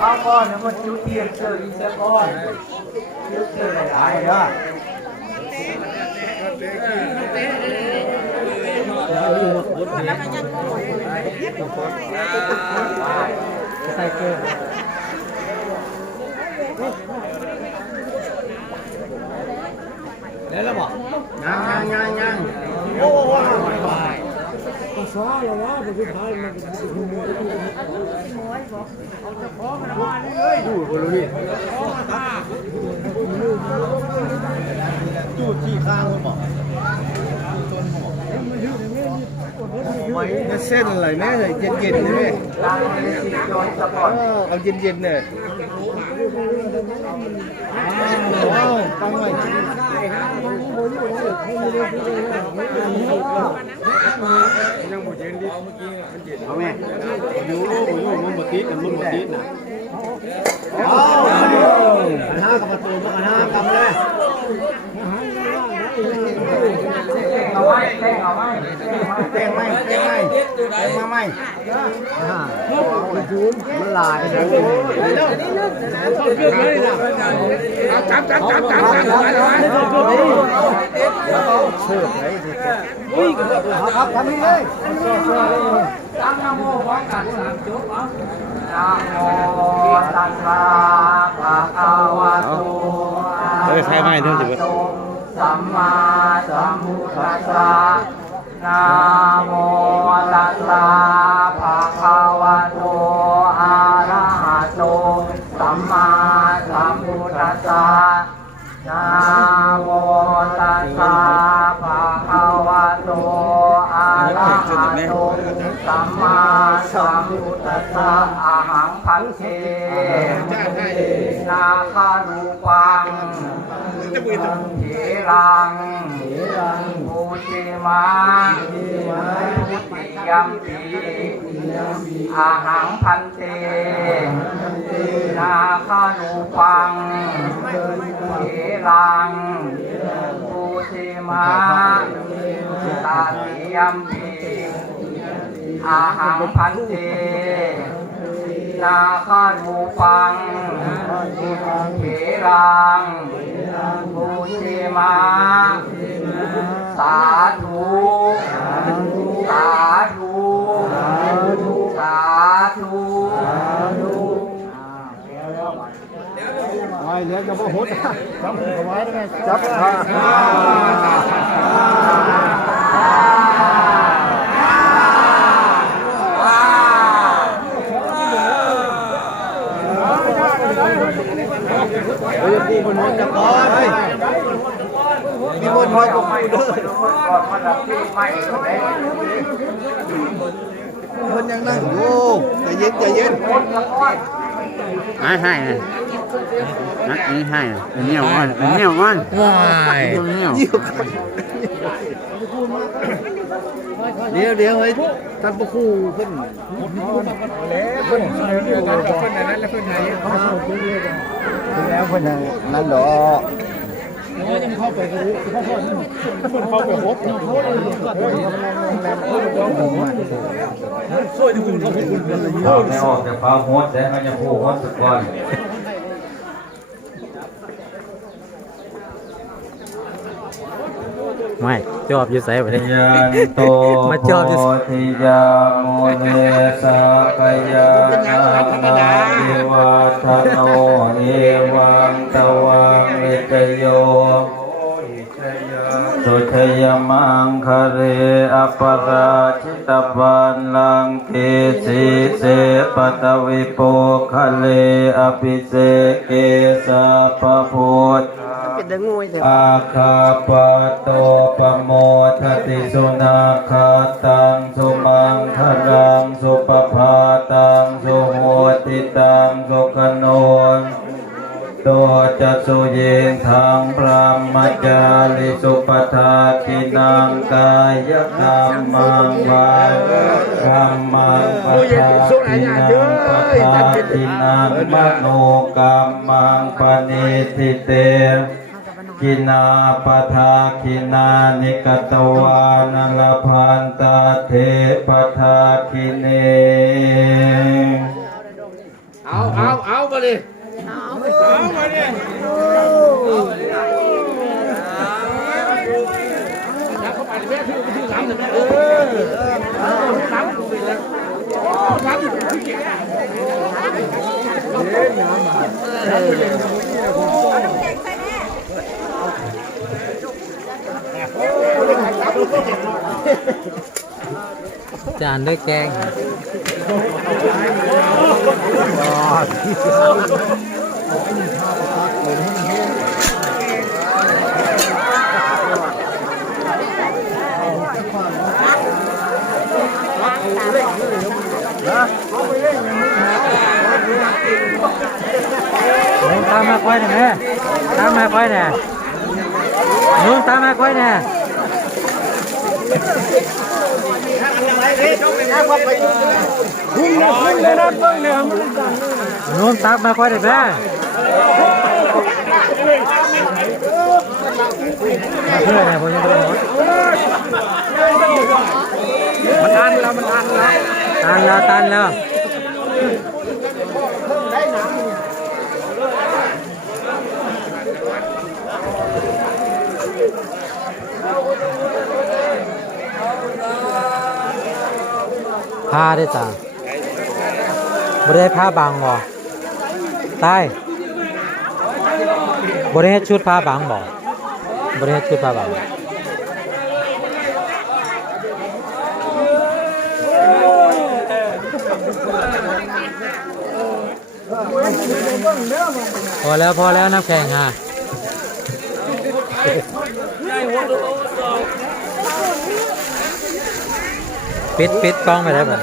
เอาก้อนมันจิ้วเทียนเจออีกสักก้อนจิ้วเจอหลายๆเนาะใส่เกลือแล้วบอกยังโอ้โหก็ซ้อแล้ววะมันคือพายมันดูบรู้ดิจูดที่ข้างเขาบอกไม่เส้นอะไรแม่เลยเย็นๆเลยแม่เอาเย็นๆเนี่ยว้าวตั้งไว้ยังหมดเย็นดิเอาแม่อยู่มันหมดติดมันหมดติดนะอ้าวห้ากับประตูมาห้ากับเลยเอาไว้แจ้งเอาไว้แจ้งไม่มาไม่มันลายจับครับทำนี่เลยตั้งนะโมพร้อมกันสามจุดนะโมตัสสะภะคะวะโตใช่ไหมเรื่องจิตสัมมาสัมพุทธัสสะนะโมตัสสะภะคะวะโตอะระหะโตสัมมาสัมพุทธัสสะนะโมตัสสะภะคะวะโตอะระหะโตสัมมาสัมพุทธัสสะอะหังพันเตนาคารูปังเถรังภูติมังพุทธิยัมปิอาหังพันเตนาคารูปังเถรังภูติมังตาติยัมปิอาหังพันเตนาคารูปังเถรังภูติมังสาธุสาธุสาธุไว้เลี้ยงจะมาหดจับไว้ได้ไหมจับมีบนหัวจับก้อนมีบนหัวจับก้อนคนยังนั่งอยู่ใจเย็นให้นัดนี้ให้เหนียวมันว้ายเดี๋ยวไว้ท่านผู้คู่เพิ่นเพิ่นนั้นแล้วเพิ่นไหนแล้วเพิ่นนั้นดอกยังเข้าไปเข้าไปพบช่วยดูคุณเขาเป็นคุณเป็นอะไรเยอะไม่ออกจากพาหัวแต่มันจะพูดหัวสักก่อนไม่จอบอยู่ใส่ไปเลยมาจอบอยู่ทิยาโมเนสกยานาเทวาทโนเอวังตวังเอตโยสุทยมังคะเรอปราชิตปันลังเกสีเสปตวิโปคะเลอภิเสเกสะปะพุทธอาคาปะโตปโมทติสุนาคาตังสุมังคลังสุปภาตังสุโหติตังสุกโนโตจัสุเยทางพระมจาริสุปทาคินังกายกรรมังวาธรรมังปทาคินังปทาคินังมโนกรรมังปณิทิเต กินาปทาคินานิกตวานลพันตาเทปทาคิเน เอามาดิจานด้วยแกงตามมาค่อยหน่อยแม่ตามมาค่อยหน่อยนู้นตามมาค่อยหน่อยนู้นตามมาค่อยหน่อยแม่เพื่อนเนี่ยผมยังไม่รู้มันตันแล้วผ้าได้จ้ะบ่ได้ผ้าบางบ่ตายบ่ได้ชุดผ้าบางบ่ได้ชุดผ้าบางพอแล้วน้ำแข็งฮะปิดกล้องไปได้ป่ะ